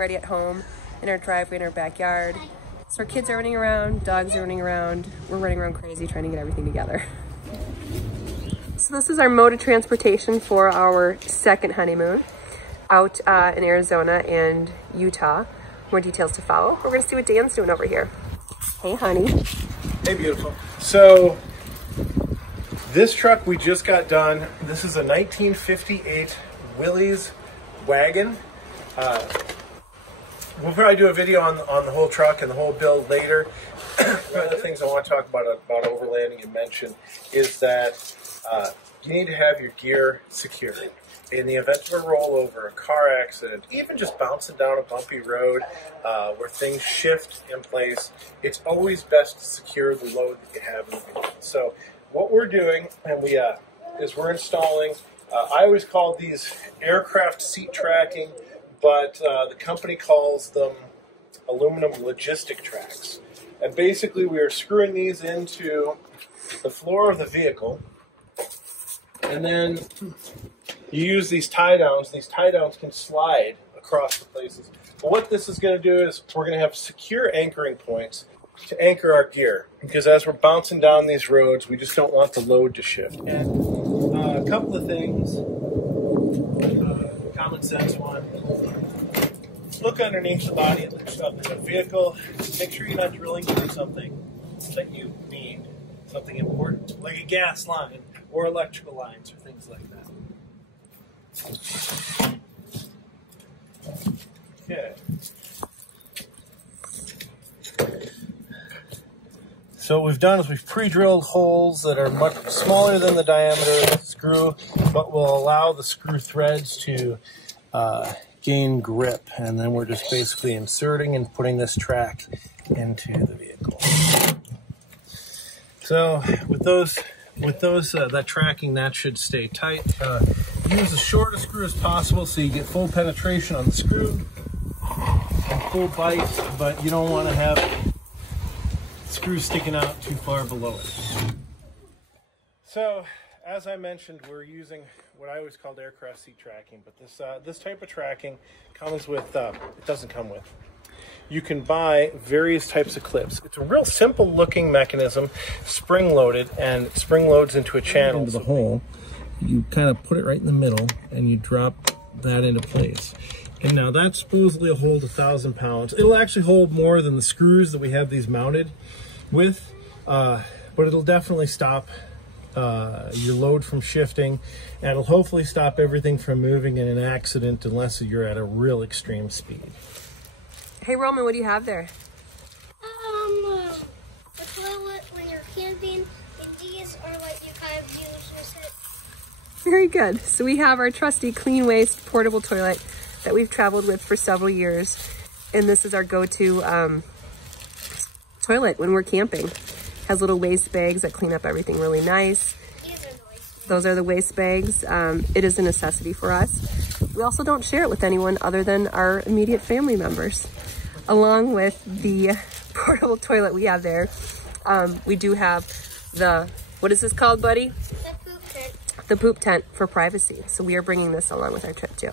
ready at home, in our driveway, in our backyard. So our kids are running around, dogs are running around, we're running around crazy trying to get everything together. So this is our mode of transportation for our second honeymoon out in Arizona and Utah. More details to follow. We're gonna see what Dan's doing over here. Hey, honey. Hey, beautiful. So this truck we just got done. This is a 1958 Willys wagon. We'll probably do a video on the whole truck and the whole build later. One of the things I want to talk about overlanding and mention is that you need to have your gear secure. In the event of a rollover, a car accident, even just bouncing down a bumpy road where things shift in place, it's always best to secure the load that you have in the vehicle. So what we're doing, and is we're installing, I always call these aircraft seat tracking, but the company calls them aluminum logistic tracks. And basically we are screwing these into the floor of the vehicle, and then you use these tie downs. These tie downs can slide across the places. But what this is going to do is we're going to have secure anchoring points to anchor our gear, because as we're bouncing down these roads, we just don't want the load to shift. And a couple of things, common sense one, look underneath the body of the vehicle. Make sure you're not drilling through something that you need, something important, like a gas line or electrical lines or things like that. Okay. So what we've done is we've pre-drilled holes that are much smaller than the diameter of the screw, but will allow the screw threads to gain grip. And then we're just basically inserting and putting this track into the vehicle. So with that tracking, that should stay tight. Use as short a screw as possible so you get full penetration on the screw and full bite, but you don't want to have screws sticking out too far below it. So as I mentioned, we're using what I always called aircraft seat tracking, but this type of tracking comes with, it doesn't come with. You can buy various types of clips. It's a real simple looking mechanism, spring loaded, and spring loads into a channel. Into the hole, you kind of put it right in the middle and you drop that into place. And now that's supposedly will hold 1,000 pounds. It'll actually hold more than the screws that we have these mounted with, but it'll definitely stop your load from shifting, and it'll hopefully stop everything from moving in an accident unless you're at a real extreme speed. Hey Roman, what do you have there? A toilet when you're camping, and these are what you kind of use with it. Very good. So we have our trusty Clean Waste portable toilet that we've traveled with for several years, and this is our go-to toilet when we're camping. Has little waste bags that clean up everything really nice. Those are the waste bags. It is a necessity for us. We also don't share it with anyone other than our immediate family members. Along with the portable toilet we have there, we do have the, what is this called, buddy? The poop tent. The poop tent for privacy. So we are bringing this along with our trip too.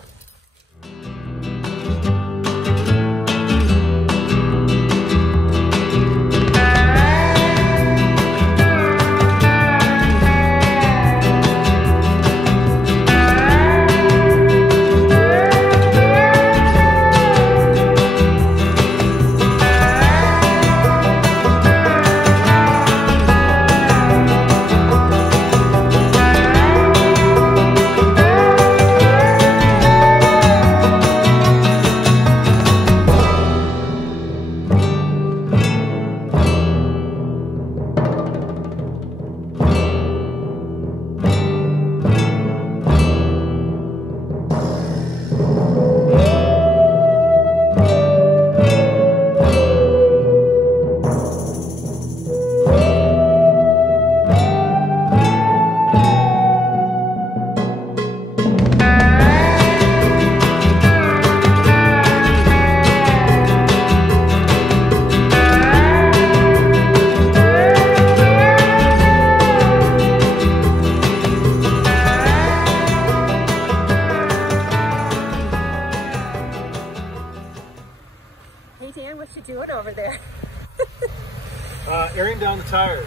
Airing down the tires.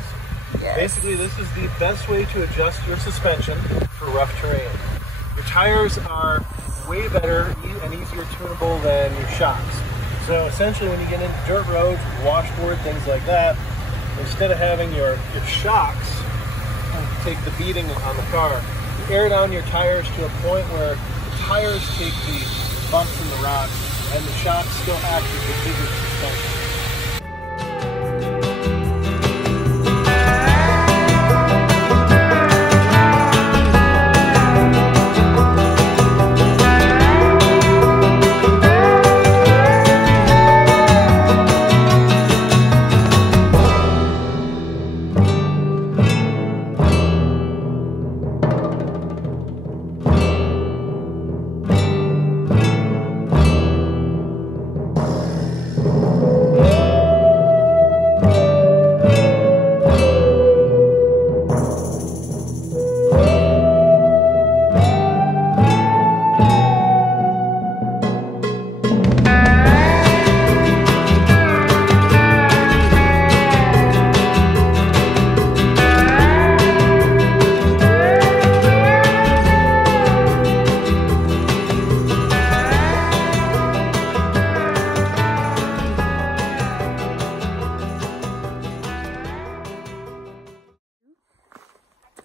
Yes. Basically, this is the best way to adjust your suspension for rough terrain. Your tires are way better and easier tunable than your shocks. So essentially, when you get into dirt roads, washboard, things like that, instead of having your shocks take the beating on the car, you air down your tires to a point where the tires take the bumps and the rocks, and the shocks still act as the bigger suspension.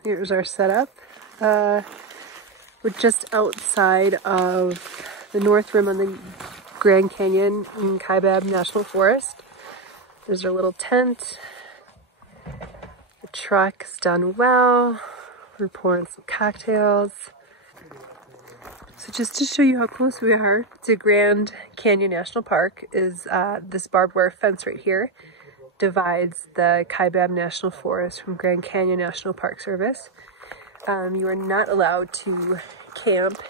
Here's our setup. We're just outside of the North Rim on the Grand Canyon in Kaibab National Forest. There's our little tent. The truck's done well. We're pouring some cocktails. So just to show you how close we are to Grand Canyon National Park is this barbed wire fence right here. Divides the Kaibab National Forest from Grand Canyon National Park Service. You are not allowed to camp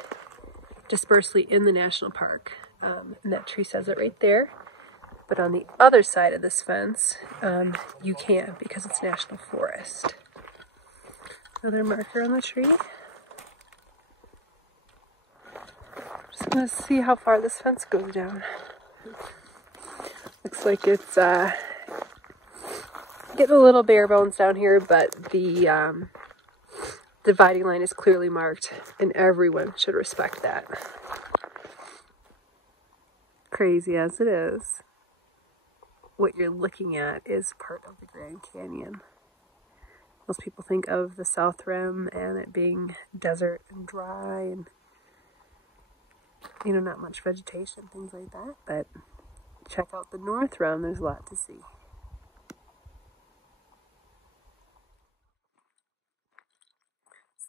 dispersely in the national park. And that tree says it right there. But on the other side of this fence, you can because it's national forest. Another marker on the tree. Just gonna see how far this fence goes down. Looks like it's getting a little bare bones down here, but the dividing line is clearly marked and everyone should respect that. Crazy as it is, what you're looking at is part of the Grand Canyon. Most people think of the South Rim and it being desert and dry and, you know, not much vegetation, things like that, but check out the North Rim, there's a lot to see.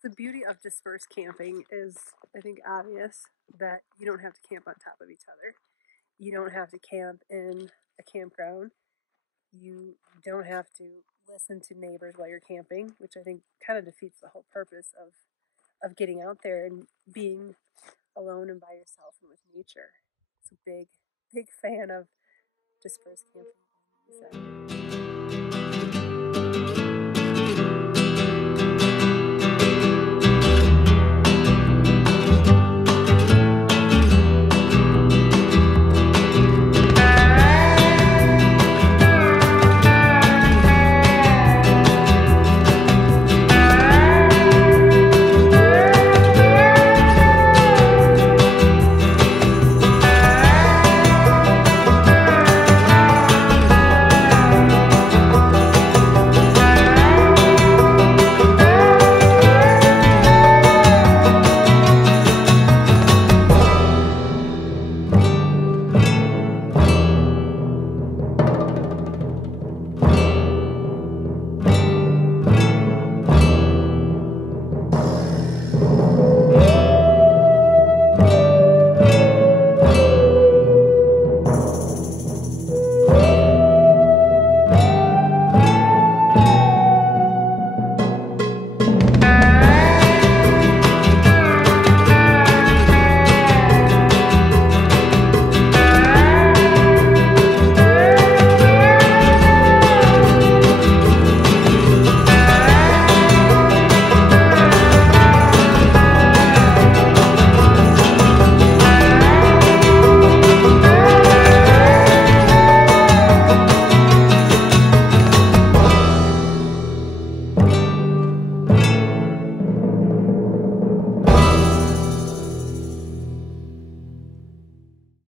The beauty of dispersed camping is, I think, obvious that you don't have to camp on top of each other. You don't have to camp in a campground. You don't have to listen to neighbors while you're camping, which I think kind of defeats the whole purpose of getting out there and being alone and by yourself and with nature. It's a big fan of dispersed camping.